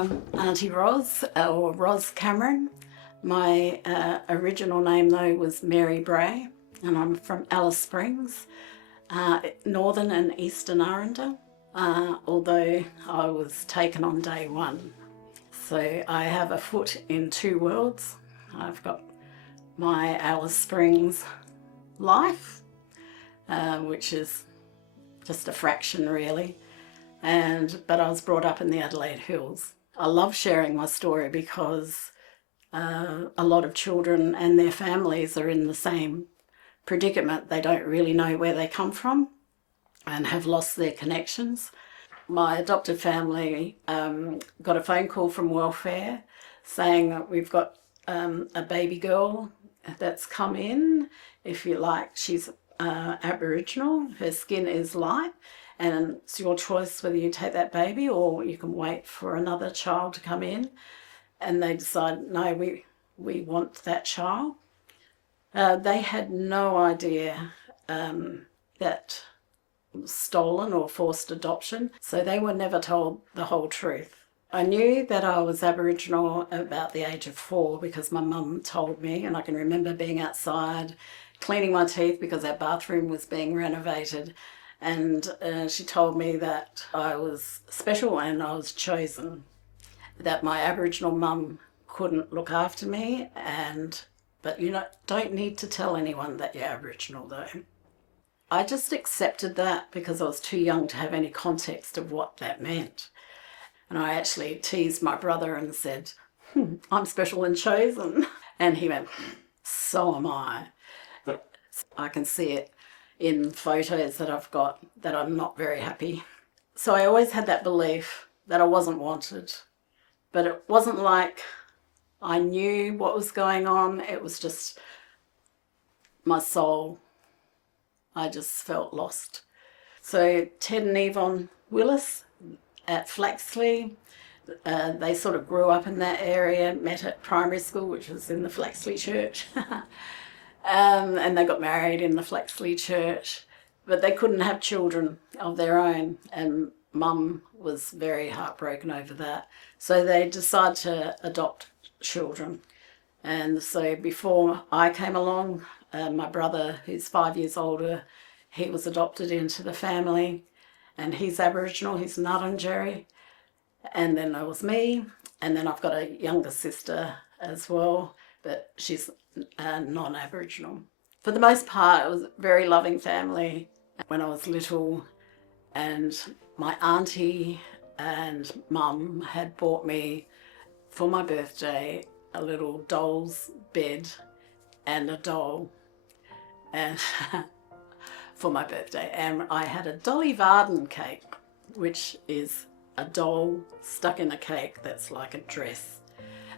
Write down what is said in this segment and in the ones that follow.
I'm Aunty Ros, or Ros Cameron. My original name though was Mary Bray, and I'm from Alice Springs, northern and eastern Arundel, although I was taken on day one. So I have a foot in two worlds. I've got my Alice Springs life, which is just a fraction really, but I was brought up in the Adelaide Hills. I love sharing my story because a lot of children and their families are in the same predicament. They don't really know where they come from and have lost their connections. My adopted family got a phone call from welfare saying that we've got a baby girl that's come in. If you like, she's Aboriginal, her skin is light, and it's your choice whether you take that baby or you can wait for another child to come in. And they decided, no, we want that child. They had no idea that it was stolen or forced adoption, so they were never told the whole truth. I knew that I was Aboriginal about the age of 4 because my mum told me, and I can remember being outside cleaning my teeth because our bathroom was being renovated, and she told me that I was special and I was chosen, that my Aboriginal mum couldn't look after me, but you don't need to tell anyone that you're Aboriginal though. I just accepted that because I was too young to have any context of what that meant. And I actually teased my brother and said, I'm special and chosen. And he went, so am I. I can see it in photos that I've got that I'm not very happy. So I always had that belief that I wasn't wanted. But it wasn't like I knew what was going on. It was just my soul. I just felt lost. So Ted and Yvonne Willis at Flaxley, they sort of grew up in that area, met at primary school, which was in the Flaxley church. And they got married in the Flaxley church, but they couldn't have children of their own, and Mum was very heartbroken over that. So they decided to adopt children. And so before I came along, my brother, who's 5 years older, he was adopted into the family, and he's Aboriginal, he's Ngarrindjeri. And then there was me, and then I've got a younger sister as well, but she's non-Aboriginal. For the most part, it was a very loving family. When I was little, and my auntie and mum had bought me for my birthday a little doll's bed and a doll, and for my birthday, and I had a Dolly Varden cake, which is a doll stuck in a cake that's like a dress,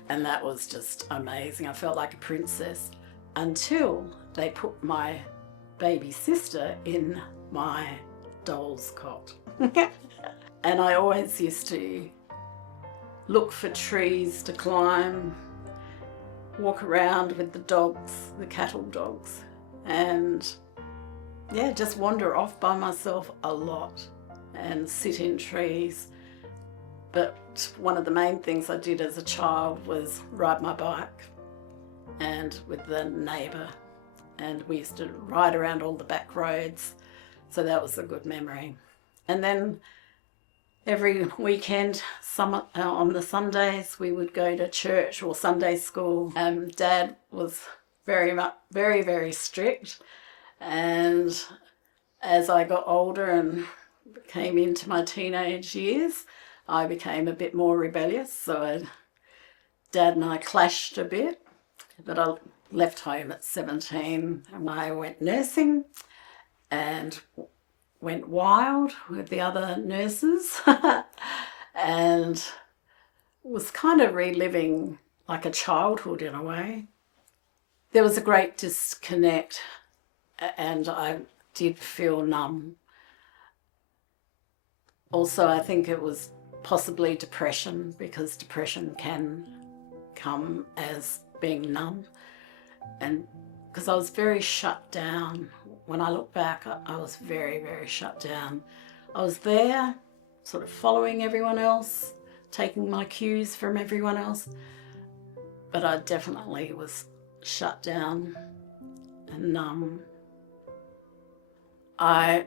and that was just amazing. I felt like a princess until they put my baby sister in my doll's cot. And I always used to look for trees to climb, walk around with the dogs, the cattle dogs, and yeah, just wander off by myself a lot and sit in trees. But one of the main things I did as a child was ride my bike and with the neighbour, and we used to ride around all the back roads, so that was a good memory. And then every weekend, on the Sundays, we would go to church or Sunday school. Dad was very strict, and as I got older and came into my teenage years, I became a bit more rebellious. So Dad and I clashed a bit, but I left home at 17 and I went nursing and went wild with the other nurses and was kind of reliving like a childhood in a way. There was a great disconnect, and I did feel numb. Also, I think it was possibly depression, because depression can come as being numb, and because I was very shut down. When I look back, I was very shut down. I was there, sort of following everyone else, taking my cues from everyone else, but I definitely was shut down and numb.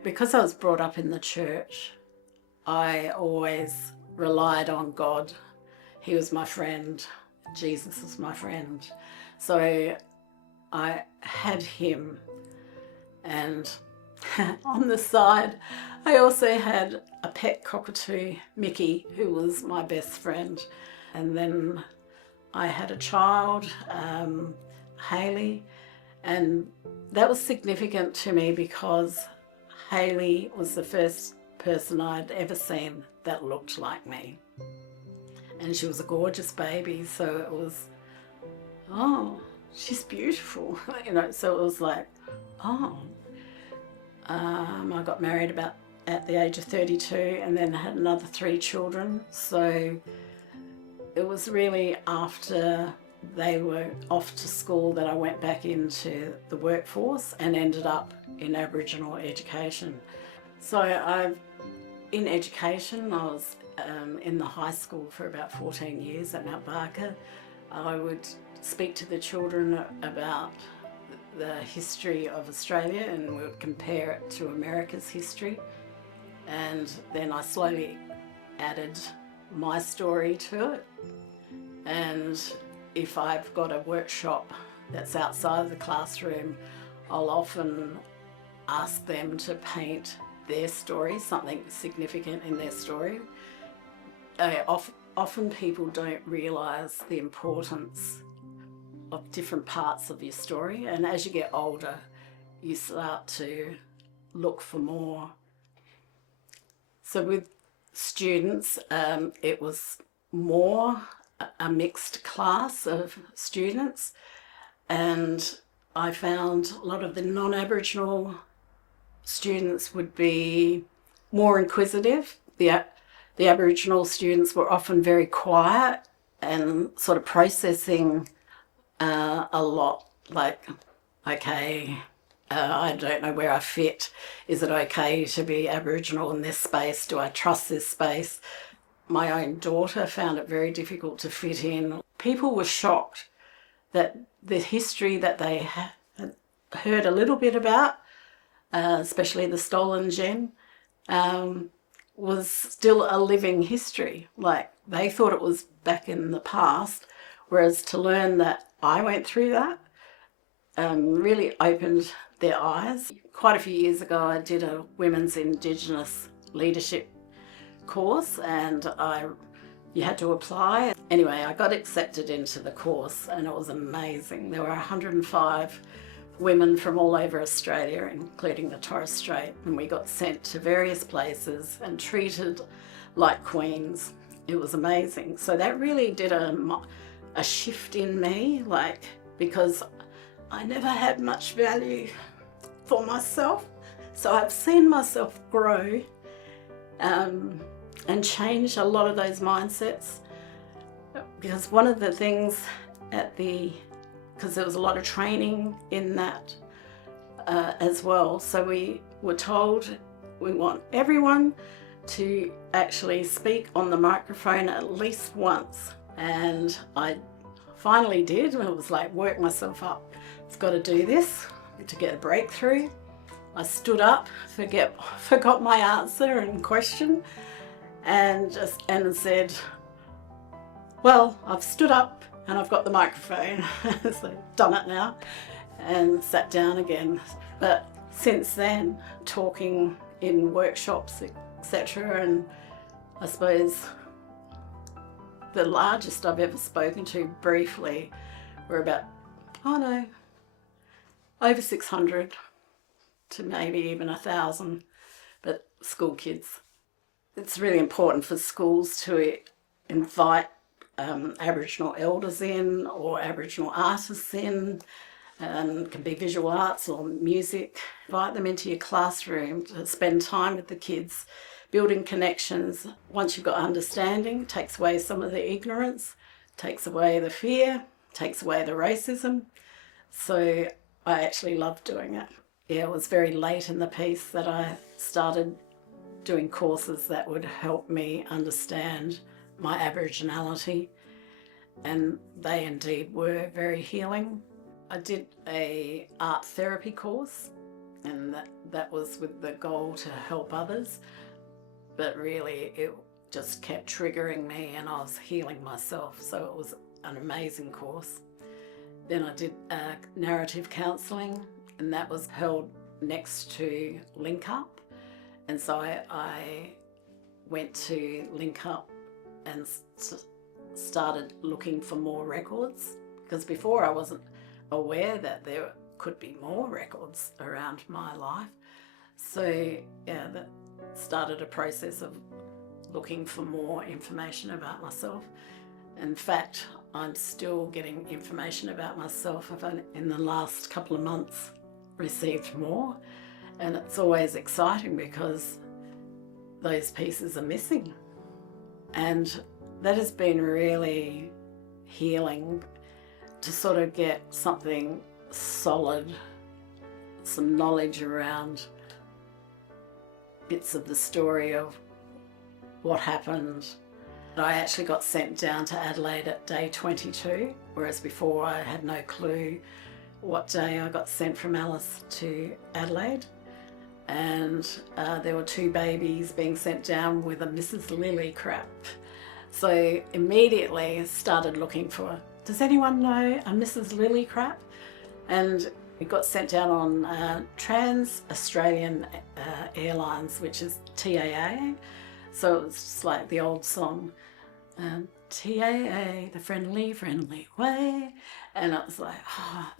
Because I was brought up in the church, I always relied on God. He was my friend. Jesus was my friend. So I had him, and on the side I also had a pet cockatoo, Mickey, who was my best friend. And then I had a child, Hayley, and that was significant to me because Hayley was the first person I'd ever seen that looked like me. And she was a gorgeous baby, so it was, oh, she's beautiful, you know, so it was like, oh. I got married at the age of 32 and then had another 3 children. So it was really after they were off to school that I went back into the workforce and ended up in Aboriginal education. So in education, I was in the high school for about 14 years at Mount Barker. I would speak to the children about the history of Australia and we would compare it to America's history. And then I slowly added my story to it. And if I've got a workshop that's outside of the classroom, I'll often ask them to paint their story, something significant in their story. Often people don't realise the importance of different parts of your story, and as you get older you start to look for more. So with students, it was more a mixed class of students, and I found a lot of the non-Aboriginal students would be more inquisitive. The Aboriginal students were often very quiet and sort of processing a lot, like, okay, I don't know where I fit. Is it okay to be Aboriginal in this space? Do I trust this space? My own daughter found it very difficult to fit in. People were shocked that the history that they had heard a little bit about, especially the stolen gem, was still a living history. Like, they thought it was back in the past, whereas to learn that I went through that really opened their eyes. Quite a few years ago I did a Women's Indigenous Leadership course, and you had to apply. Anyway, I got accepted into the course and it was amazing. There were 105 women from all over Australia, including the Torres Strait, and we got sent to various places and treated like queens. It was amazing. So that really did a shift in me, like, because I never had much value for myself. So I've seen myself grow and change a lot of those mindsets. Because one of the things because there was a lot of training in that as well. So we were told we want everyone to actually speak on the microphone at least once. And I finally did. I was like, work myself up. I've got to do this to get a breakthrough. I stood up, forgot my answer and question, and said, well, I've stood up and I've got the microphone, so I've done it now, and sat down again. But since then, talking in workshops, etc., and I suppose the largest I've ever spoken to briefly were about, over 600 to maybe even 1,000, but school kids. It's really important for schools to invite Aboriginal elders in, or Aboriginal artists in, and it can be visual arts or music. Invite them into your classroom to spend time with the kids, building connections. Once you've got understanding, it takes away some of the ignorance, takes away the fear, takes away the racism. So I actually love doing it. Yeah, it was very late in the piece that I started doing courses that would help me understand my Aboriginality, and they indeed were very healing. I did a art therapy course, and that was with the goal to help others, but really it just kept triggering me and I was healing myself, so it was an amazing course. Then I did narrative counselling, and that was held next to Link Up, and so I went to Link Up and started looking for more records, because before I wasn't aware that there could be more records around my life. So yeah, that started a process of looking for more information about myself. In fact, I'm still getting information about myself. I've only, in the last couple of months, received more, and it's always exciting because those pieces are missing, and that has been really healing, to sort of get something solid, some knowledge around bits of the story of what happened. I actually got sent down to Adelaide at day 22, whereas before I had no clue what day I got sent from Alice to Adelaide. And there were 2 babies being sent down with a Mrs. Lillycrap. So immediately I started looking for, does anyone know a Mrs. Lillycrap? And we got sent down on Trans-Australian Airlines, which is TAA. So it was just like the old song, TAA, the friendly, friendly way. And I was like, oh.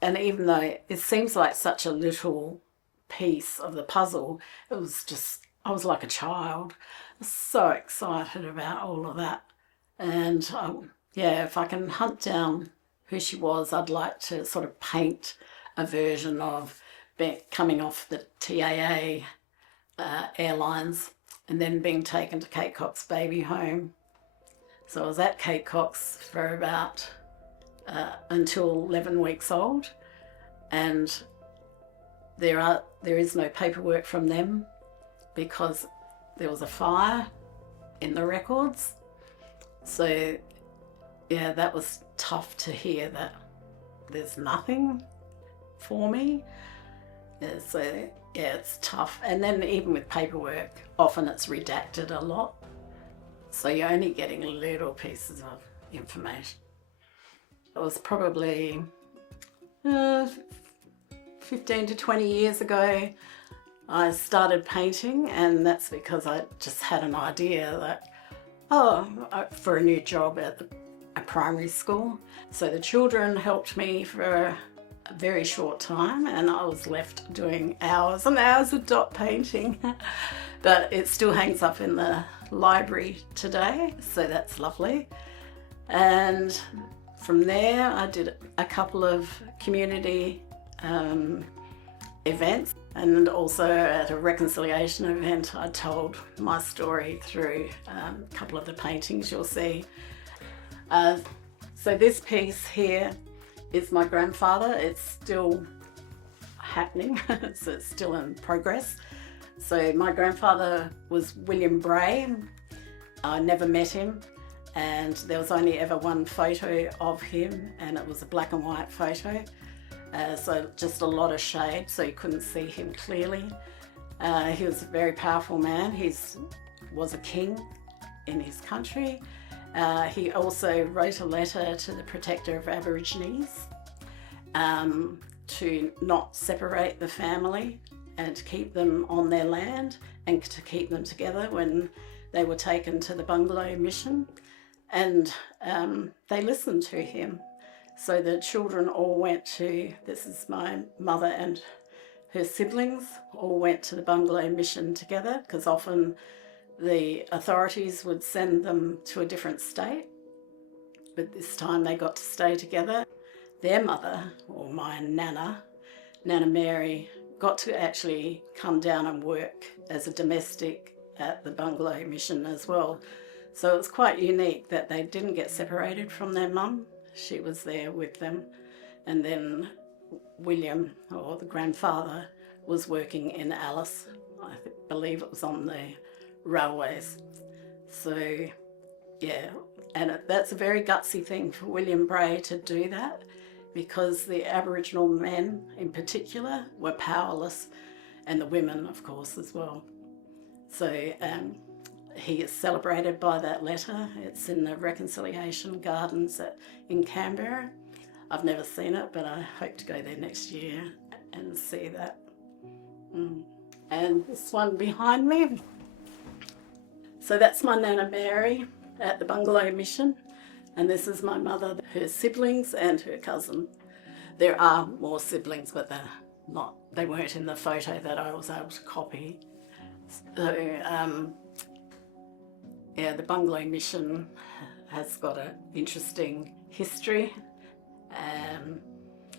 And even though it seems like such a little piece of the puzzle, it was just, I was like a child. I was so excited about all of that. And yeah, if I can hunt down who she was, I'd like to sort of paint a version of coming off the TAA Airlines and then being taken to Kate Cox Baby Home. So I was at Kate Cox for about until 11 weeks old, and there is no paperwork from them because there was a fire in the records. So yeah, that was tough to hear, that there's nothing for me. Yeah, so yeah, it's tough. And then even with paperwork, often it's redacted a lot, so you're only getting little pieces of information. It was probably 15 to 20 years ago I started painting, and that's because I just had an idea that, for a new job at a primary school. So the children helped me for a very short time, and I was left doing hours and hours of dot painting. But it still hangs up in the library today, so that's lovely. And from there I did a couple of community events, and also at a reconciliation event I told my story through a couple of the paintings you'll see. So this piece here is my grandfather. It's still happening, so it's still in progress. So my grandfather was William Bray. I never met him, and there was only ever one photo of him, and it was a black and white photo. So just a lot of shade, so you couldn't see him clearly. He was a very powerful man. He was a king in his country. He also wrote a letter to the protector of Aborigines to not separate the family and to keep them on their land and to keep them together when they were taken to the bungalow mission. And they listened to him. So the children all went to, this is my mother and her siblings, all went to the bungalow mission together, because often the authorities would send them to a different state, but this time they got to stay together. Their mother, or my Nana Mary, got to actually come down and work as a domestic at the bungalow mission as well. So it was quite unique that they didn't get separated from their mum. She was there with them. And then William, or the grandfather, was working in Alice. I believe it was on the railways. So yeah, and that's a very gutsy thing for William Bray to do that, because the Aboriginal men in particular were powerless, and the women of course as well. So he is celebrated by that letter. It's in the Reconciliation Gardens in Canberra. I've never seen it, but I hope to go there next year and see that. And this one behind me, so that's my Nana Mary at the Bungalow Mission, and this is my mother, her siblings and her cousin. There are more siblings, but they weren't in the photo that I was able to copy. So yeah, the Bungalow Mission has got an interesting history.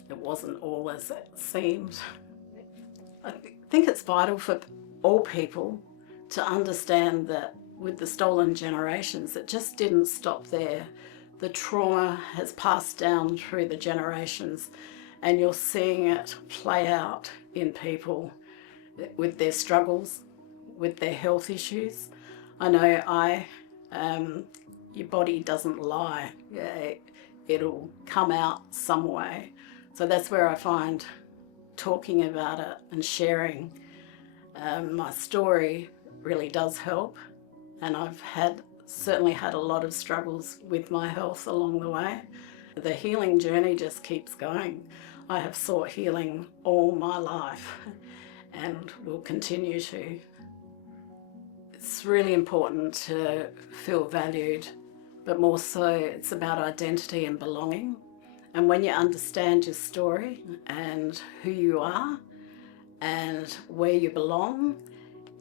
It wasn't all as it seemed. I think it's vital for all people to understand that with the stolen generations, it just didn't stop there. The trauma has passed down through the generations, and you're seeing it play out in people with their struggles, with their health issues. I know your body doesn't lie. It'll come out some way. So that's where I find talking about it and sharing my story really does help. And I've certainly had a lot of struggles with my health along the way. The healing journey just keeps going. I have sought healing all my life and will continue to. It's really important to feel valued, but more so it's about identity and belonging. And when you understand your story and who you are and where you belong,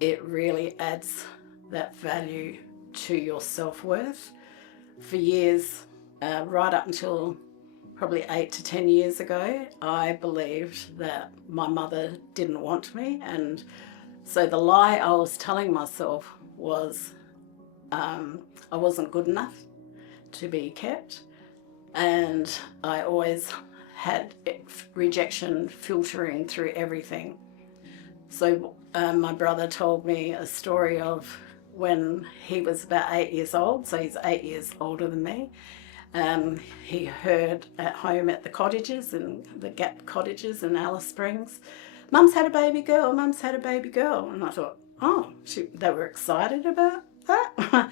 it really adds that value to your self-worth. For years, right up until probably 8 to 10 years ago, I believed that my mother didn't want me, and so the lie I was telling myself was I wasn't good enough to be kept, and I always had rejection filtering through everything. So my brother told me a story of when he was about 8 years old, so he's 8 years older than me. He heard at home at the cottages, in the Gap cottages in Alice Springs, "Mum's had a baby girl, Mum's had a baby girl." And I thought, oh, they were excited about that.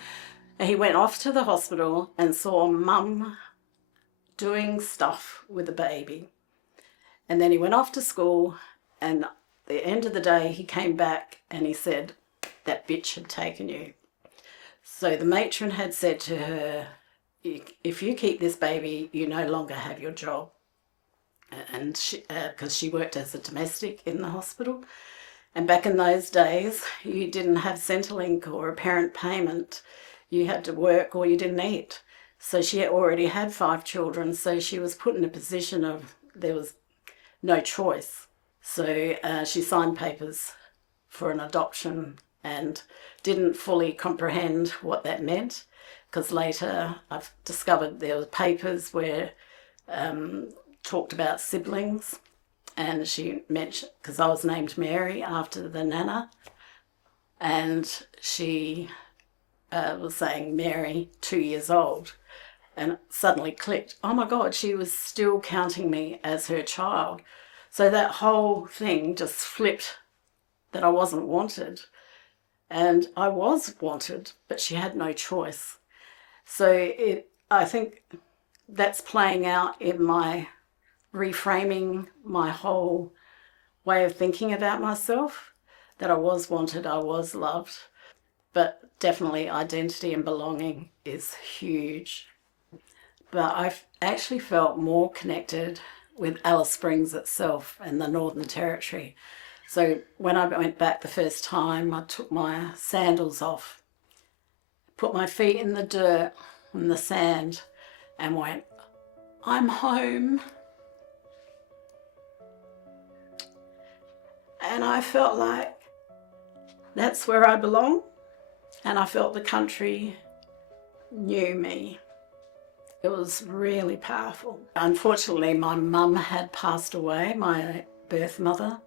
And he went off to the hospital and saw Mum doing stuff with the baby. And then he went off to school, and at the end of the day he came back and he said, "That bitch had taken you." So the matron had said to her, "If you keep this baby, you no longer have your job." And because she worked as a domestic in the hospital, and back in those days you didn't have Centrelink or a parent payment. You had to work or you didn't eat. So she already had 5 children, so she was put in a position of there was no choice. So she signed papers for an adoption and didn't fully comprehend what that meant, because later I've discovered there were papers where talked about siblings, and she mentioned, because I was named Mary after the Nana, and she was saying Mary, 2 years old, and it suddenly clicked, oh my God, she was still counting me as her child. So that whole thing just flipped, that I wasn't wanted. And I was wanted, but she had no choice. So I think that's playing out in my reframing my whole way of thinking about myself, that I was wanted, I was loved, but definitely identity and belonging is huge. But I've actually felt more connected with Alice Springs itself and the Northern Territory. So when I went back the first time, I took my sandals off, put my feet in the dirt and the sand, and went, I'm home. And I felt like that's where I belong, and I felt the country knew me. It was really powerful. Unfortunately, my mum had passed away, my birth mother,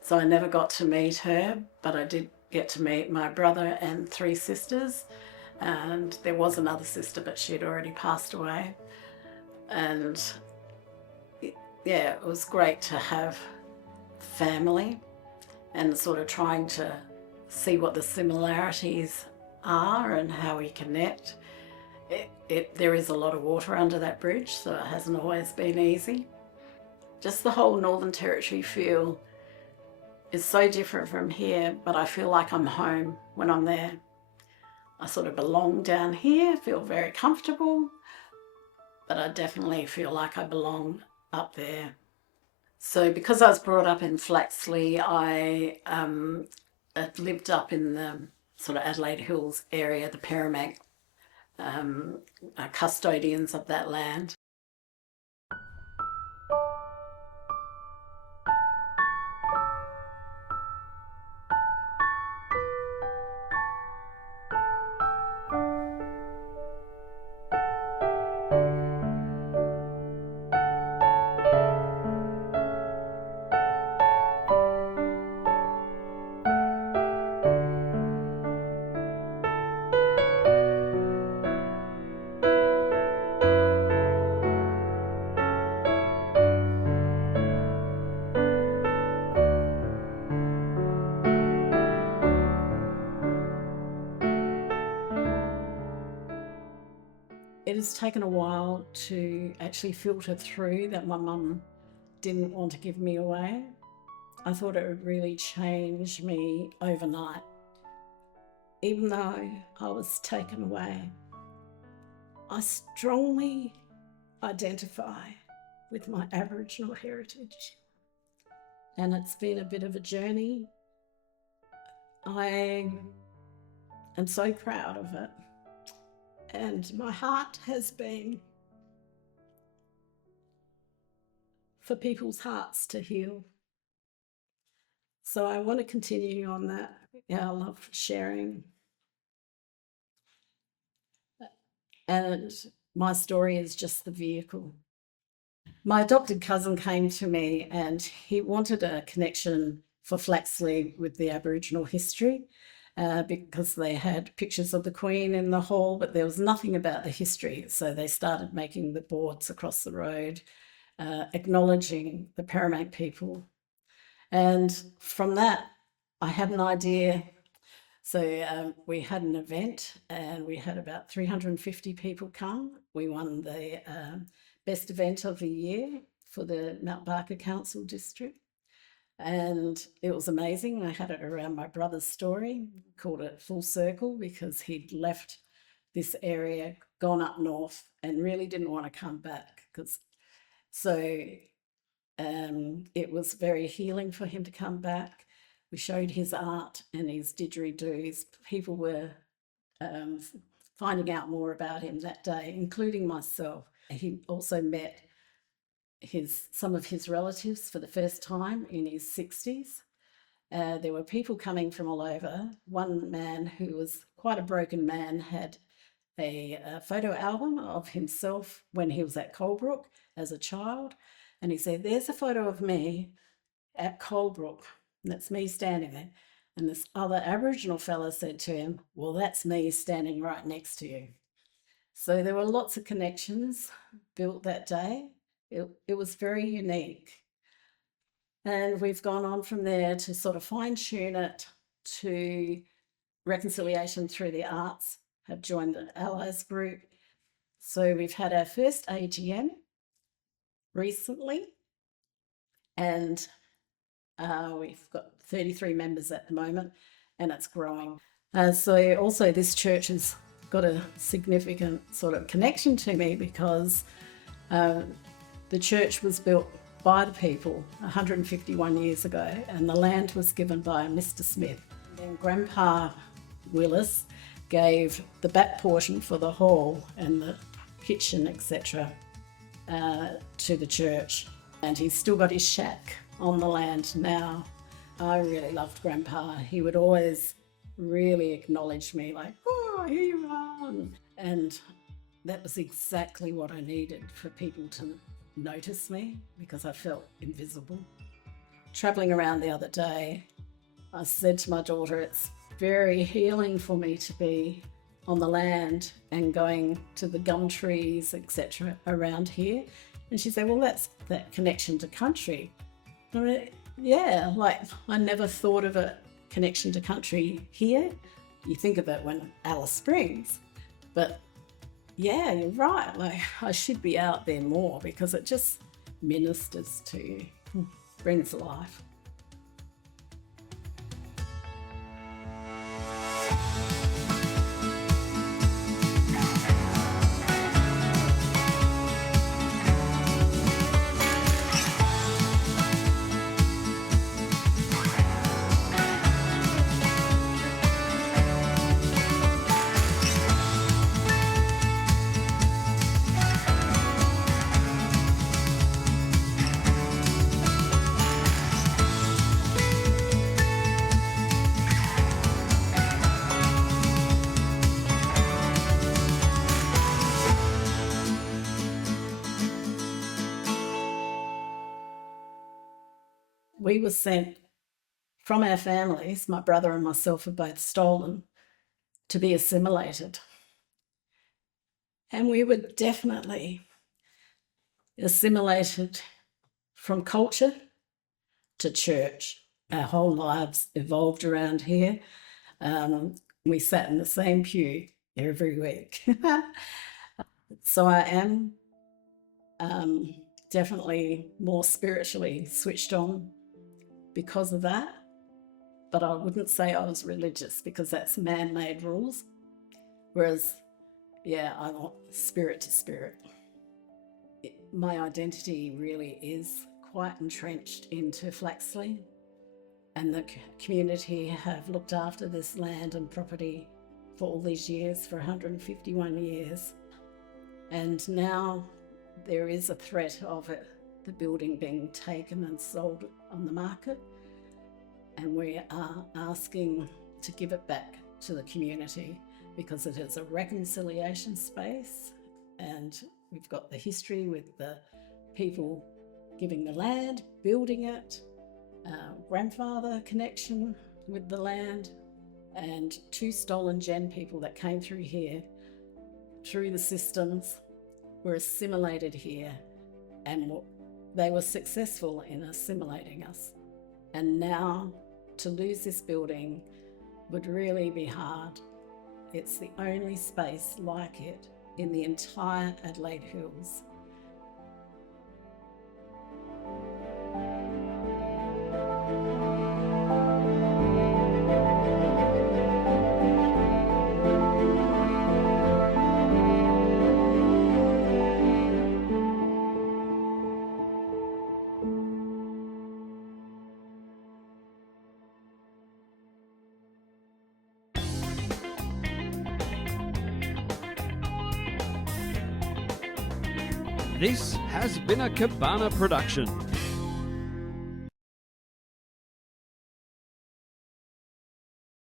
so I never got to meet her, but I did get to meet my brother and 3 sisters. and there was another sister, but she had already passed away. And yeah, it was great to have family and sort of trying to see what the similarities are and how we connect. There is a lot of water under that bridge, so it hasn't always been easy. Just the whole Northern Territory feel is so different from here, but I feel like I'm home when I'm there. I sort of belong down here, feel very comfortable, but I definitely feel like I belong up there. So because I was brought up in Flaxley, I lived up in the sort of Adelaide Hills area, the Parramac custodians of that land. It has taken a while to actually filter through that my mum didn't want to give me away. I thought it would really change me overnight. Even though I was taken away, I strongly identify with my Aboriginal heritage. And it's been a bit of a journey. I am so proud of it. And my heart has been for people's hearts to heal. So I want to continue on that. Yeah, I love sharing. And my story is just the vehicle. My adopted cousin came to me and he wanted a connection for Flaxley with the Aboriginal history. Because they had pictures of the Queen in the hall, but there was nothing about the history. So they started making the boards across the road, acknowledging the Parramac people. And from that, I had an idea. So we had an event and we had about 350 people come. We won the best event of the year for the Mount Barker Council District. And it was amazing. I had it around my brother's story, called it Full Circle, because he'd left this area, gone up north, and really didn't want to come back. It was very healing for him to come back. We showed his art and his didgeridoos. People were finding out more about him that day, including myself. He also met some of his relatives for the first time in his 60s. There were people coming from all over. One man who was quite a broken man had a photo album of himself when he was at Colebrook as a child. And he said, "There's a photo of me at Colebrook. And that's me standing there." And this other Aboriginal fella said to him, "Well, that's me standing right next to you." So there were lots of connections built that day. It was very unique. And we've gone on from there to sort of fine tune it to reconciliation through the arts, have joined the Allies group. So we've had our first AGM recently, and we've got 33 members at the moment, and it's growing. So also this church has got a significant sort of connection to me because the church was built by the people 151 years ago, and the land was given by Mr. Smith. Then Grandpa Willis gave the back portion for the hall and the kitchen, etc., to the church. And he's still got his shack on the land now. I really loved Grandpa. He would always really acknowledge me, like, "Oh, here you are." And that was exactly what I needed, for people to notice me, because I felt invisible. Travelling around the other day, I said to my daughter, it's very healing for me to be on the land and going to the gum trees, etc., around here. And she said, well, that's that connection to country. I mean, yeah, like I never thought of a connection to country here. You think of it when Alice Springs, but yeah, you're right. Like I should be out there more because it just ministers to you, brings life. We were sent from our families, my brother and myself are both stolen, to be assimilated. And we were definitely assimilated from culture to church. Our whole lives evolved around here. We sat in the same pew every week. So I am definitely more spiritually switched on because of that, but I wouldn't say I was religious because that's man-made rules, whereas, yeah, I'm spirit to spirit. My identity really is quite entrenched into Flaxley, and the community have looked after this land and property for all these years, for 151 years, and now there is a threat of it, the building being taken and sold on the market, and we are asking to give it back to the community because it is a reconciliation space, and we've got the history with the people giving the land, building it, grandfather connection with the land, and 2 stolen gen people that came through here, through the systems, were assimilated here, and they were successful in assimilating us. And now to lose this building would really be hard. It's the only space like it in the entire Adelaide Hills. This has been a Cabana production.